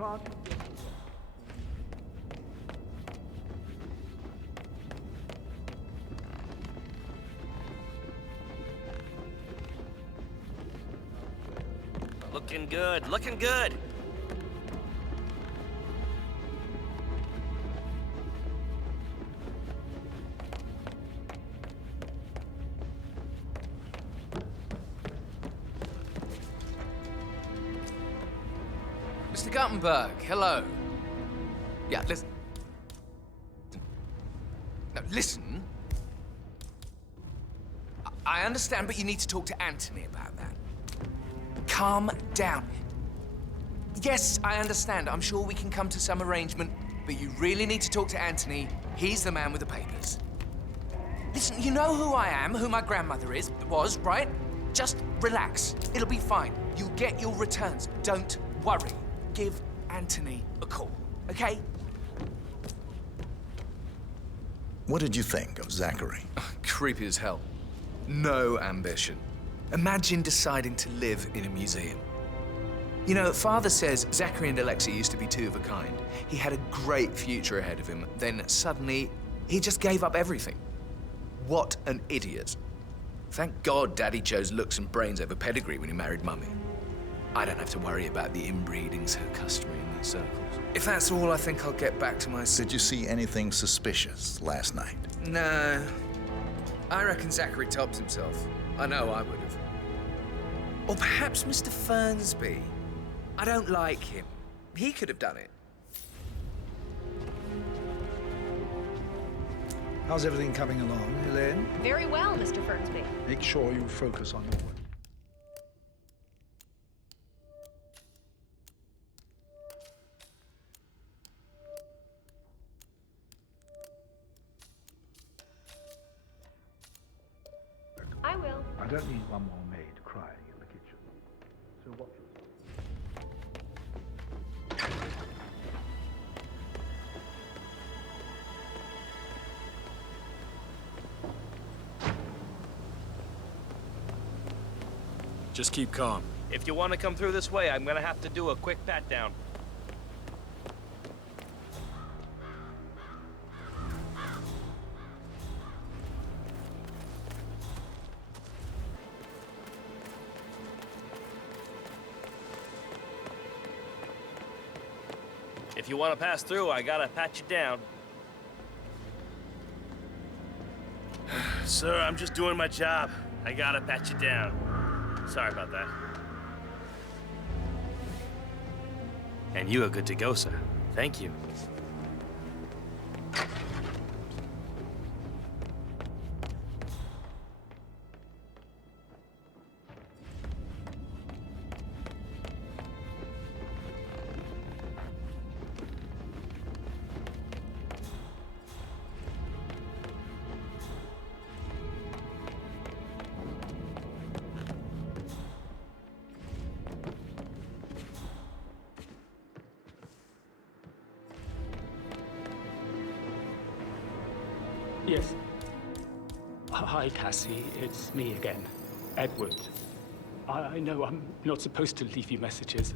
can't. Looking good, looking good. Mr. Guttenberg, hello. Yeah, listen. No, listen. I understand, but you need to talk to Anthony about that. Calm down. Yes, I understand. I'm sure we can come to some arrangement, but you really need to talk to Anthony. He's the man with the papers. Listen, you know who I am, who my grandmother was, right? Just relax. It'll be fine. You'll get your returns. Don't worry. Give Anthony a call, okay? What did you think of Zachary? Creepy as hell. No ambition. Imagine deciding to live in a museum. You know, Father says Zachary and Alexei used to be two of a kind. He had a great future ahead of him. Then suddenly, he just gave up everything. What an idiot. Thank God Daddy chose looks and brains over pedigree when he married Mummy. I don't have to worry about the inbreeding so customary in those circles. If that's all, I think I'll get back to my... Did you see anything suspicious last night? No. I reckon Zachary tops himself. I know I would have. Or perhaps Mr. Fernsby. I don't like him. He could have done it. How's everything coming along, Elaine? Very well, Mr. Fernsby. Make sure you focus on your work. I will. I don't need one more maid crying in the kitchen. So watch yourself. Just keep calm. If you want to come through this way, I'm gonna have to do a quick pat down. If you want to pass through, I gotta pat you down. Sir, I'm just doing my job. I gotta pat you down. Sorry about that. And you are good to go, sir. Thank you. Yes. Hi, Cassie. It's me again. Edward. I know I'm not supposed to leave you messages.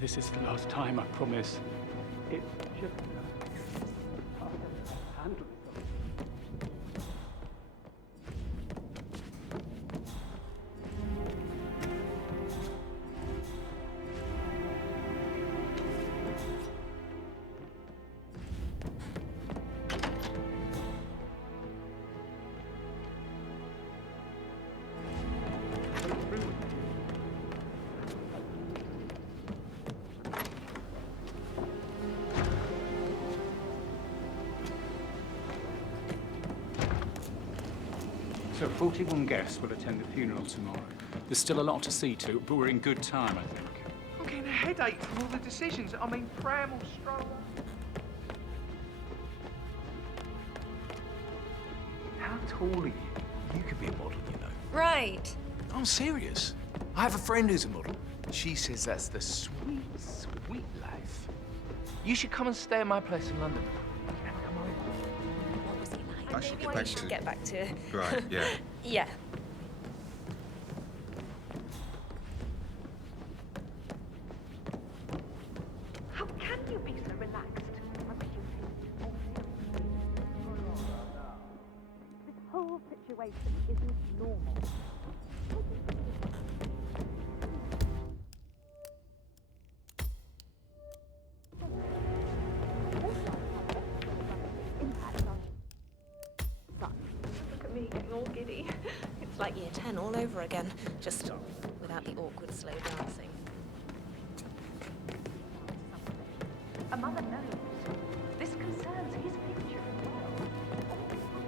This is the last time, I promise. It just... I'll handle it. So 41 guests will attend the funeral tomorrow. There's still a lot to see to, but we're in good time, I think. I'm getting a headache from all the decisions. I mean, Pram or Stroll. How tall are you? You could be a model, you know. Right. I'm serious. I have a friend who's a model. She says that's the sweet, sweet life. You should come and stay at my place in London. Come on. What was he like? I should Maybe get we back should to- get back to... Right, yeah. Yeah. How can you be so relaxed? This whole situation isn't normal. Look at me getting all giddy. It's like year 10 all over again, just without the awkward slow dancing. A mother knows. This concerns his future as well.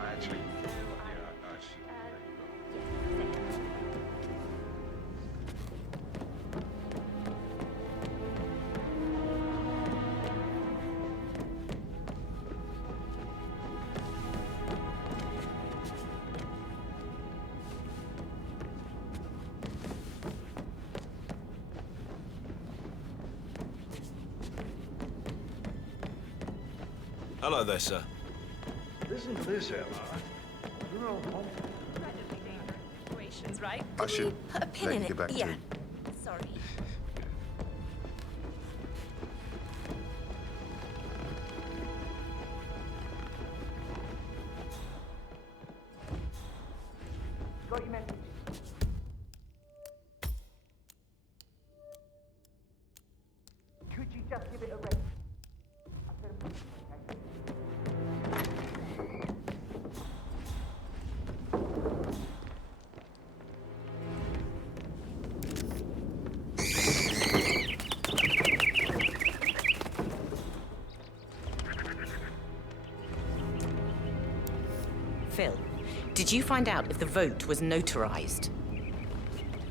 Actually, yeah, I should. Hello there, sir. Listen to this, Emma. You're all home. Situations, right? I Did should we put a pin let in you it? get back to yeah. it. Sorry. Got your message. Could you just give it a rest? I said a minute, okay? Phil, did you find out if the vote was notarized?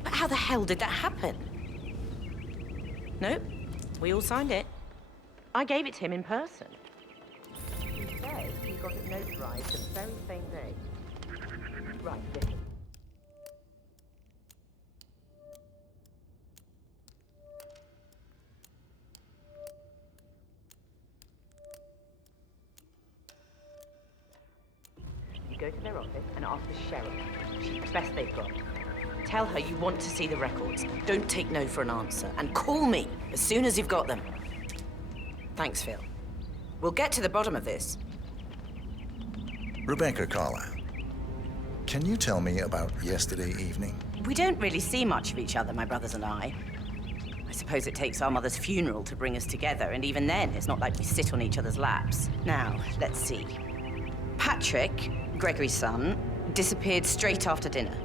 But how the hell did that happen? Nope, we all signed it. I gave it to him in person. He said he got it notarized the very same day. Right, listen. go to their office and ask the sheriff. She's the best they've got. Tell her you want to see the records. Don't take no for an answer. And call me as soon as you've got them. Thanks, Phil. We'll get to the bottom of this. Rebecca Carlisle, can you tell me about yesterday evening? We don't really see much of each other, my brothers and I. I suppose it takes our mother's funeral to bring us together, and even then, it's not like we sit on each other's laps. Now, let's see. Patrick, Gregory's son, disappeared straight after dinner.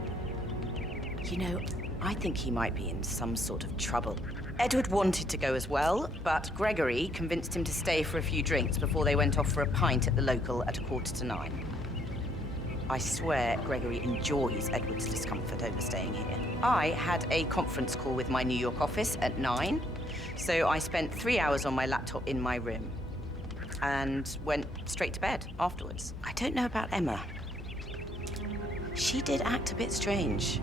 You know, I think he might be in some sort of trouble. Edward wanted to go as well, but Gregory convinced him to stay for a few drinks before they went off for a pint at the local at 9:15. I swear Gregory enjoys Edward's discomfort over staying here. I had a conference call with my New York office at 9, so I spent 3 hours on my laptop in my room and went straight to bed afterwards. I don't know about Emma. She did act a bit strange.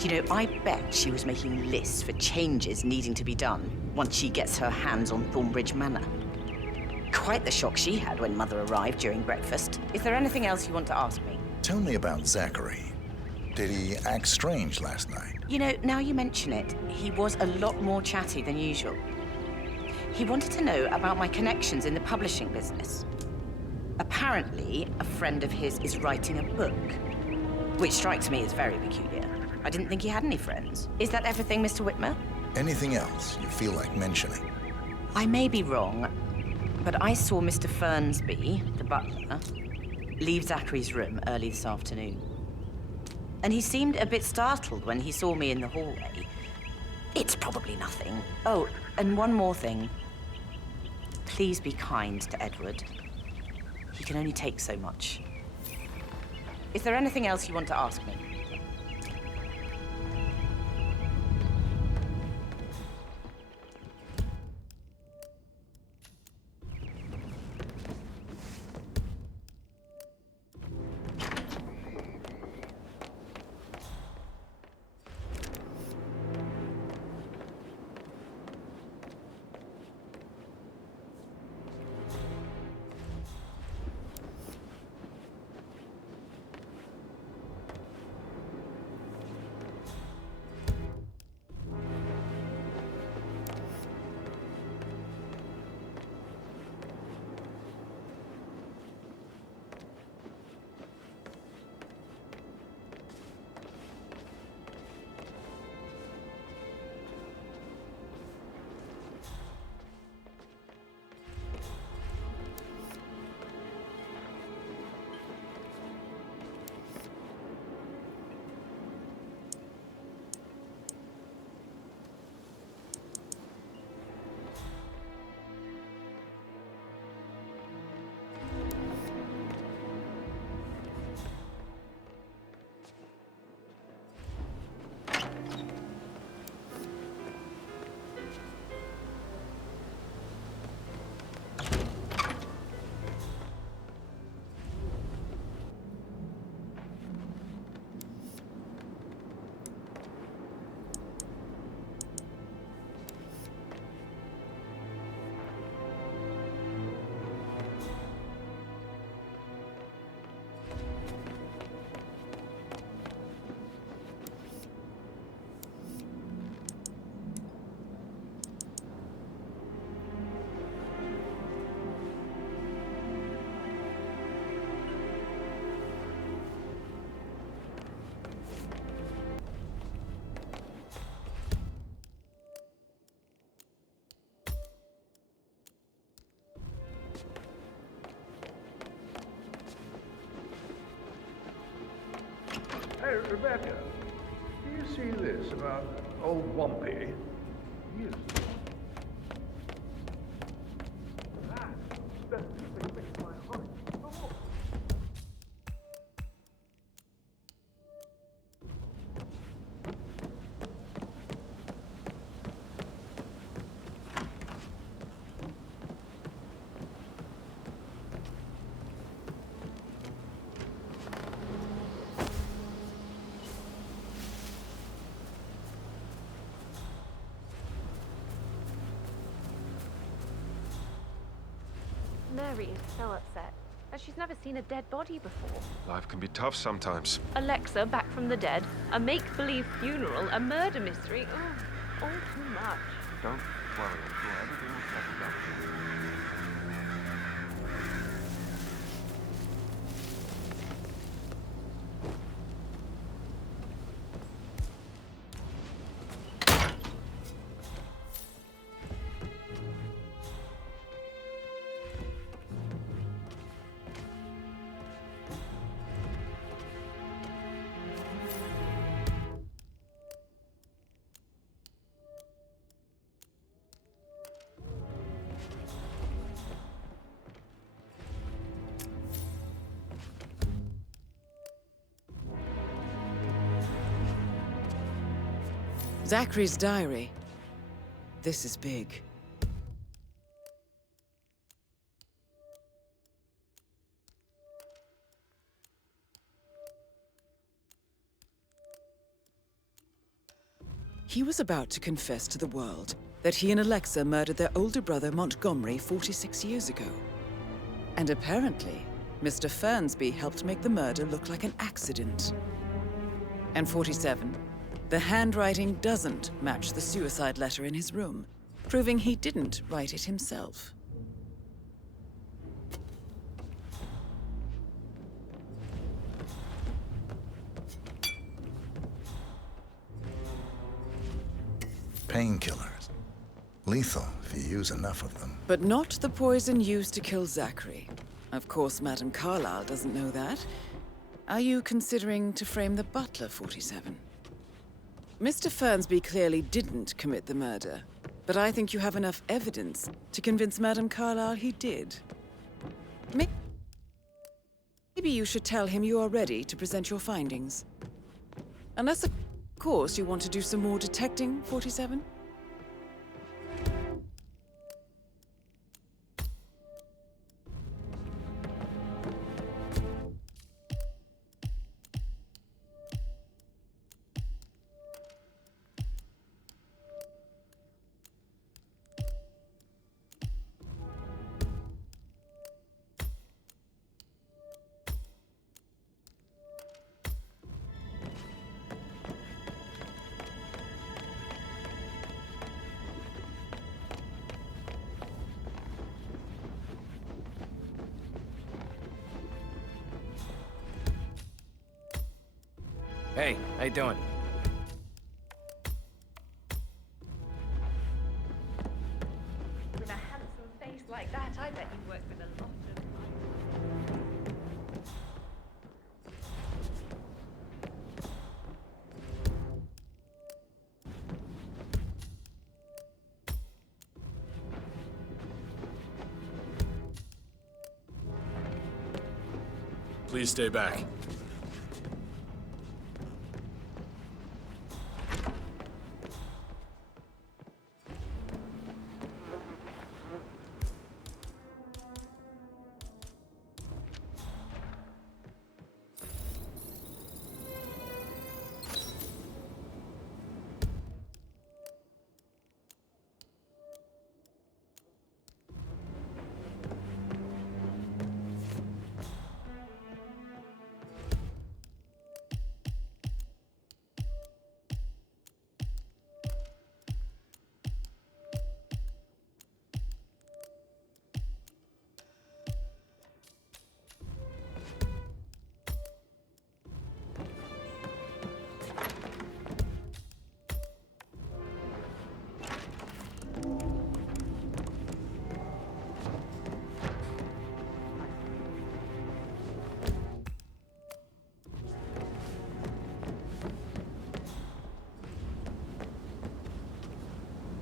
You know, I bet she was making lists for changes needing to be done once she gets her hands on Thornbridge Manor. Quite the shock she had when Mother arrived during breakfast. Is there anything else you want to ask me? Tell me about Zachary. Did he act strange last night? You know, now you mention it, he was a lot more chatty than usual. He wanted to know about my connections in the publishing business. Apparently, a friend of his is writing a book, which strikes me as very peculiar. I didn't think he had any friends. Is that everything, Mr. Whitmer? Anything else you feel like mentioning? I may be wrong, but I saw Mr. Fernsby, the butler, leave Zachary's room early this afternoon. And he seemed a bit startled when he saw me in the hallway. It's probably nothing. Oh, and one more thing. Please be kind to Edward. He can only take so much. Is there anything else you want to ask me? Hey, Rebecca, do you see this about old Wampy? Yes. That makes my heart soar. Mary is so upset. And she's never seen a dead body before. Life can be tough sometimes. Alexa back from the dead, a make-believe funeral, a murder mystery. Oh, all too much. Don't worry, I'm sure everything will settle down. Zachary's diary. This is big. He was about to confess to the world that he and Alexa murdered their older brother Montgomery 46 years ago. And apparently, Mr. Fernsby helped make the murder look like an accident. And 47, the handwriting doesn't match the suicide letter in his room, proving he didn't write it himself. Painkillers. Lethal if you use enough of them. But not the poison used to kill Zachary. Of course, Madame Carlyle doesn't know that. Are you considering to frame the butler, 47? Mr. Fernsby clearly didn't commit the murder, but I think you have enough evidence to convince Madame Carlyle he did. Maybe you should tell him you are ready to present your findings. Unless, of course, you want to do some more detecting, 47? Hey, how you doing? With a handsome face like that, I bet you work with a lot of... Please stay back.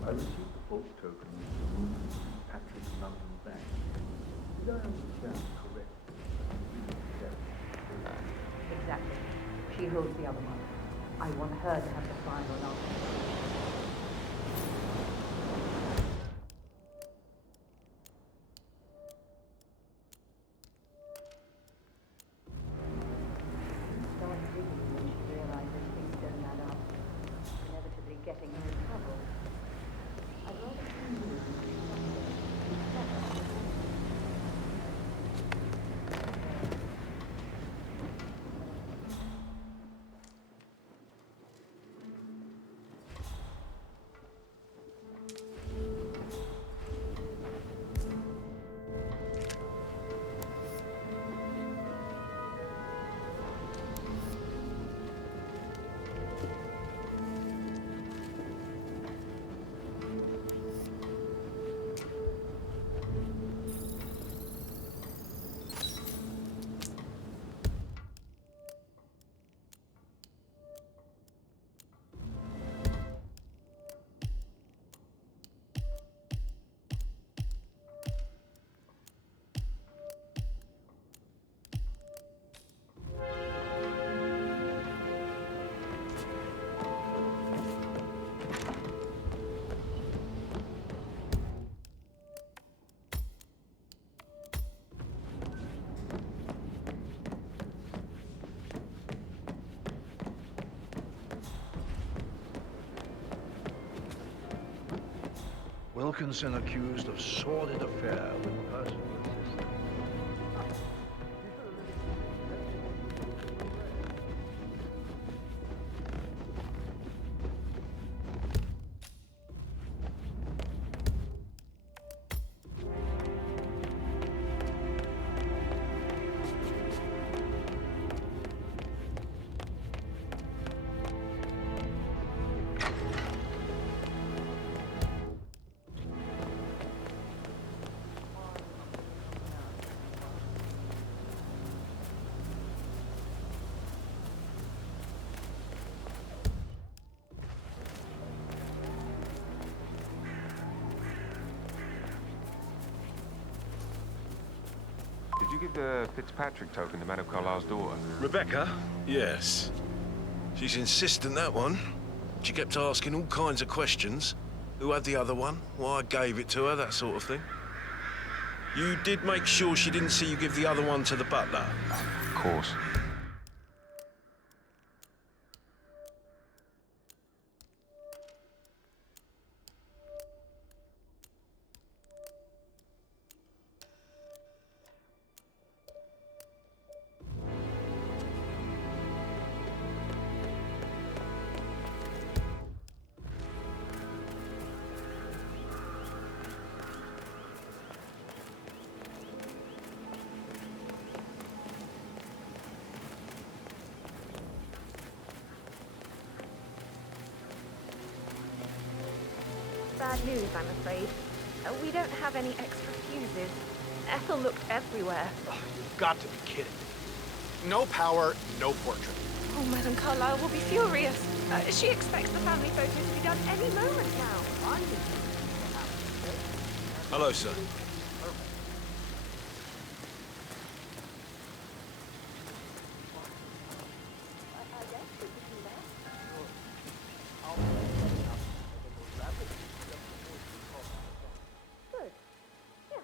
I received the vault token from Patrick's London Bank. Did I understand correctly? Exactly. She holds the other one. I want her to have the final answer. Start digging when she realizes things don't add up, inevitably getting her in trouble. I'd rather see you Wilkinson accused of sordid affair with personal assistant. Did you give the Fitzpatrick token to Madame Carlisle's daughter? Rebecca? Yes. She's insistent, that one. She kept asking all kinds of questions. Who had the other one? Why I gave it to her, that sort of thing. You did make sure she didn't see you give the other one to the butler? Of course. Bad news, I'm afraid. We don't have any extra fuses. Ethel looked everywhere. Oh, you've got to be kidding. No power, no portrait. Oh, Madame Carlyle will be furious. She expects the family photos to be done any moment now. Hello, sir. Good. Yeah,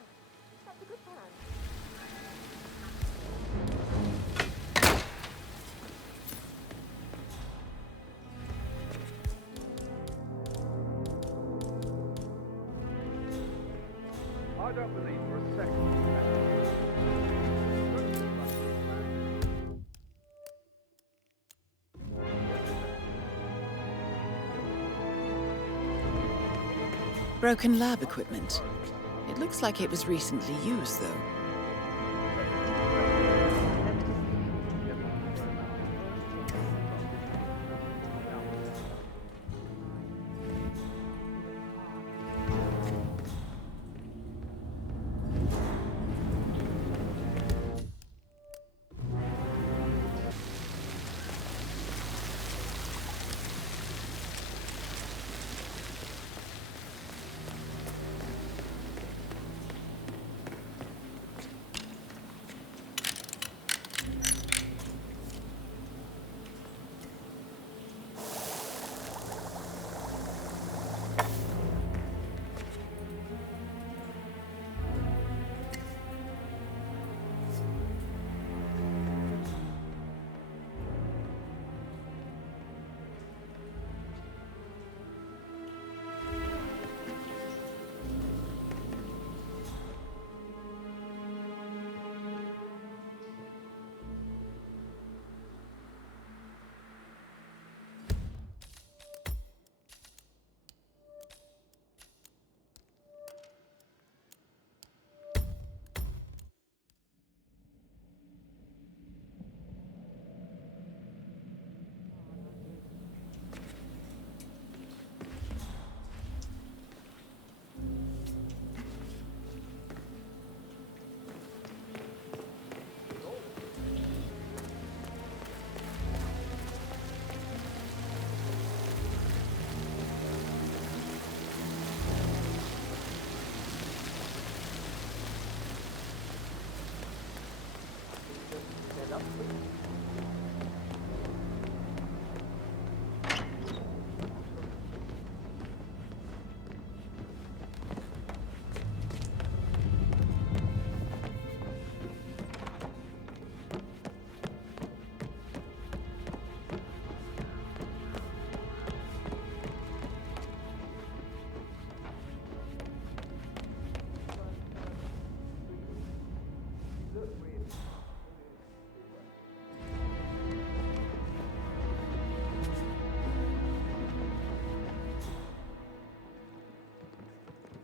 that's a good plan. I don't believe for a second Broken lab equipment. It looks like it was recently used, though.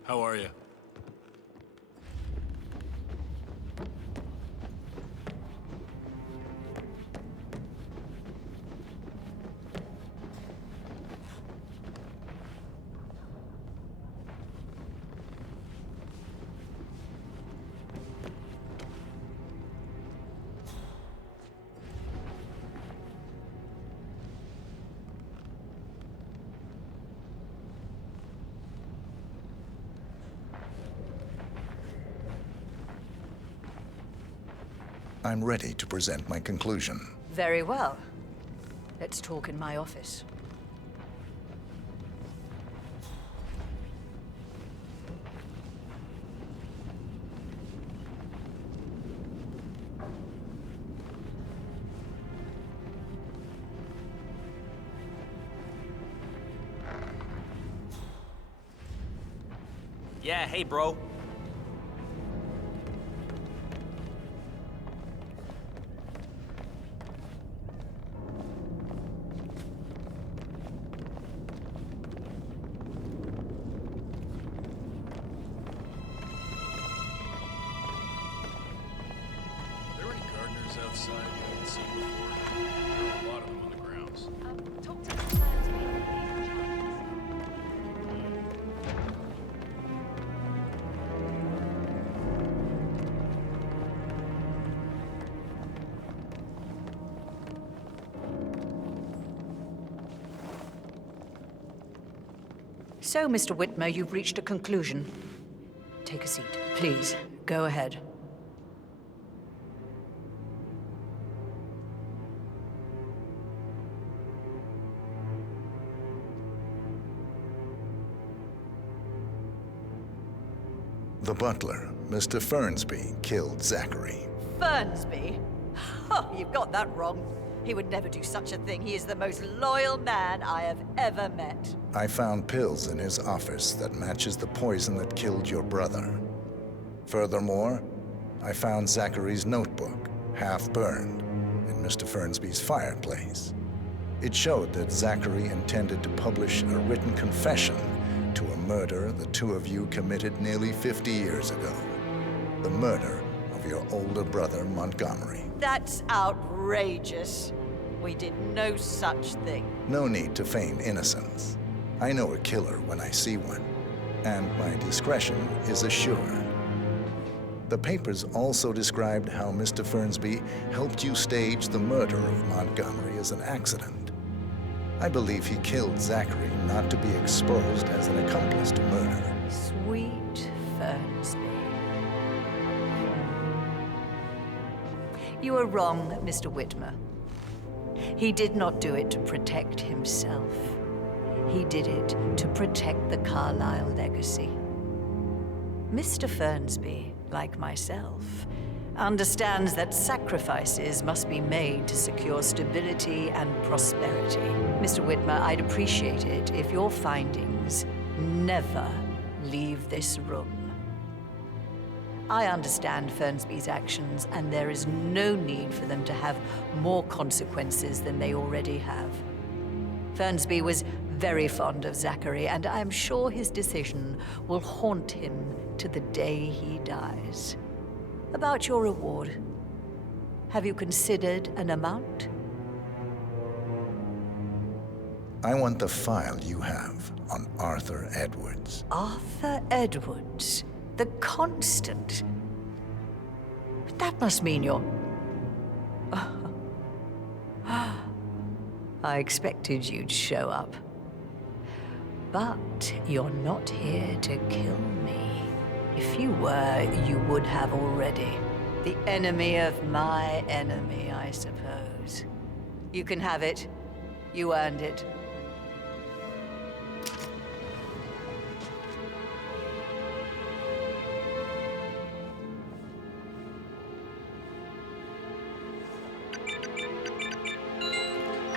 How are you? I'm ready to present my conclusion. Very well. Let's talk in my office. Yeah, hey, bro. Are there any gardeners outside you haven't seen before? There are a lot of them on the grounds. Talk to Mr. Fernsby. He's in charge. So, Mr. Whitmer, you've reached a conclusion. Take a seat. Please, go ahead. The butler, Mr. Fernsby, killed Zachary. Fernsby? Oh, you've got that wrong. He would never do such a thing. He is the most loyal man I have ever met. I found pills in his office that matches the poison that killed your brother. Furthermore, I found Zachary's notebook, half burned, in Mr. Fernsby's fireplace. It showed that Zachary intended to publish a written confession to a murder the two of you committed nearly 50 years ago. The murder of your older brother, Montgomery. That's outrageous. We did no such thing. No need to feign innocence. I know a killer when I see one, and my discretion is assured. The papers also described how Mr. Fernsby helped you stage the murder of Montgomery as an accident. I believe he killed Zachary not to be exposed as an accomplice to murder. Sweet Fernsby. You are wrong, Mr. Whitmer. He did not do it to protect himself. He did it to protect the Carlyle legacy. Mr. Fernsby, like myself, understands that sacrifices must be made to secure stability and prosperity. Mr. Whitmer, I'd appreciate it if your findings never leave this room. I understand Fernsby's actions, and there is no need for them to have more consequences than they already have. Fernsby was very fond of Zachary, and I am sure his decision will haunt him to the day he dies. About your reward, have you considered an amount? I want the file you have on Arthur Edwards. Arthur Edwards, the Constant. But that must mean you're... I expected you'd show up. But you're not here to kill me. If you were, you would have already. The enemy of my enemy, I suppose. You can have it. You earned it.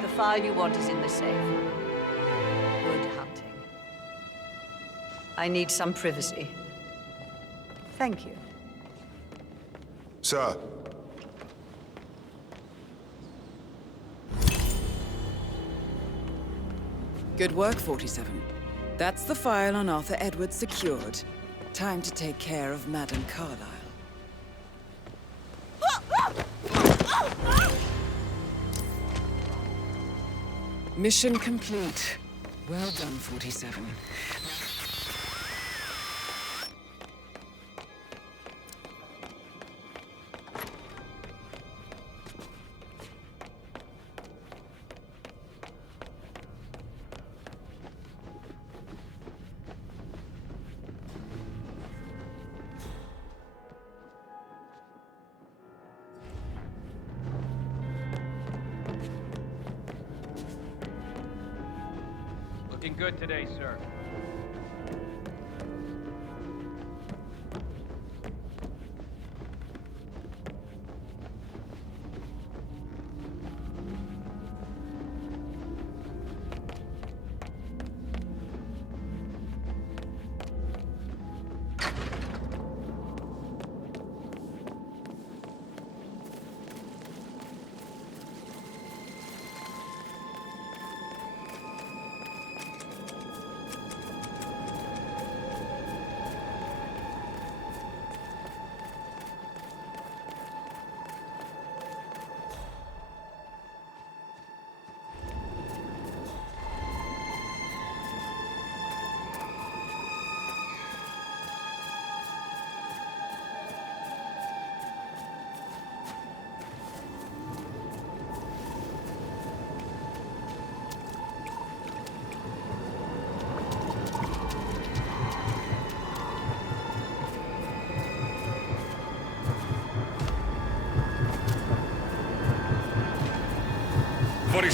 The file you want is in the safe. Good hunting. I need some privacy. Thank you. Sir. Good work, 47. That's the file on Arthur Edwards secured. Time to take care of Madame Carlyle. Mission complete. Well done, 47. Looking good today, sir.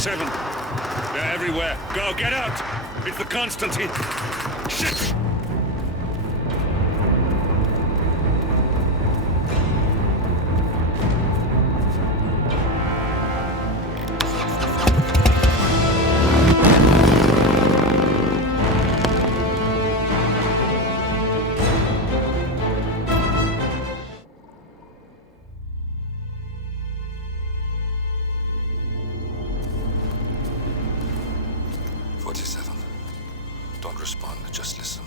They're everywhere. Go, get out! It's the Constantine. Shit! Don't respond, just listen.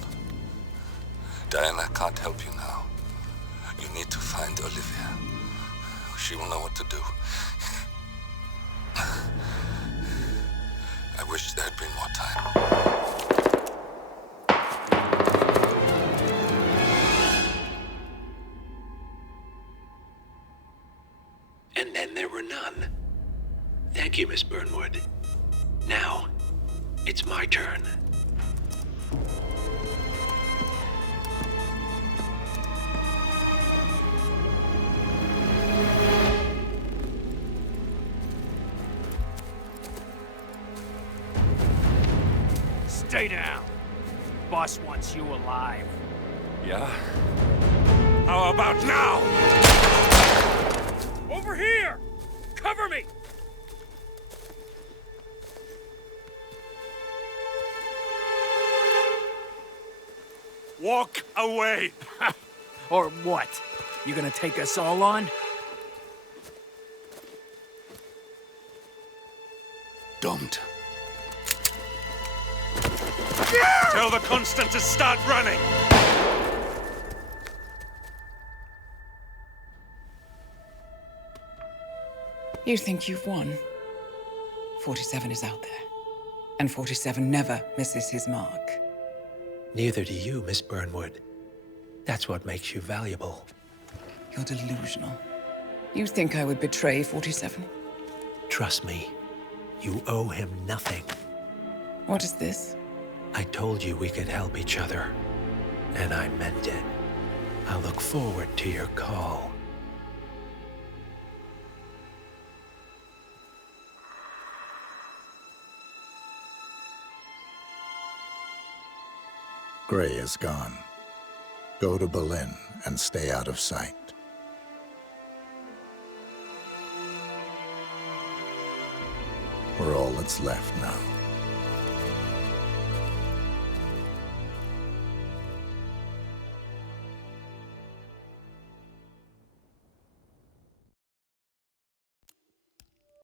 Diana can't help you now. You need to find Olivia. She will know what to do. I wish there had been more time. And then there were none. Thank you, Miss Burnwood. Now, it's my turn. Stay down. Boss wants you alive. Yeah? How about now? Over here! Cover me! Walk away! Or what? You gonna take us all on? Don't. Tell the Constant to start running! You think you've won? 47 is out there. And 47 never misses his mark. Neither do you, Miss Burnwood. That's what makes you valuable. You're delusional. You think I would betray 47? Trust me, you owe him nothing. What is this? I told you we could help each other, and I meant it. I look forward to your call. Gray is gone. Go to Berlin and stay out of sight. We're all that's left now.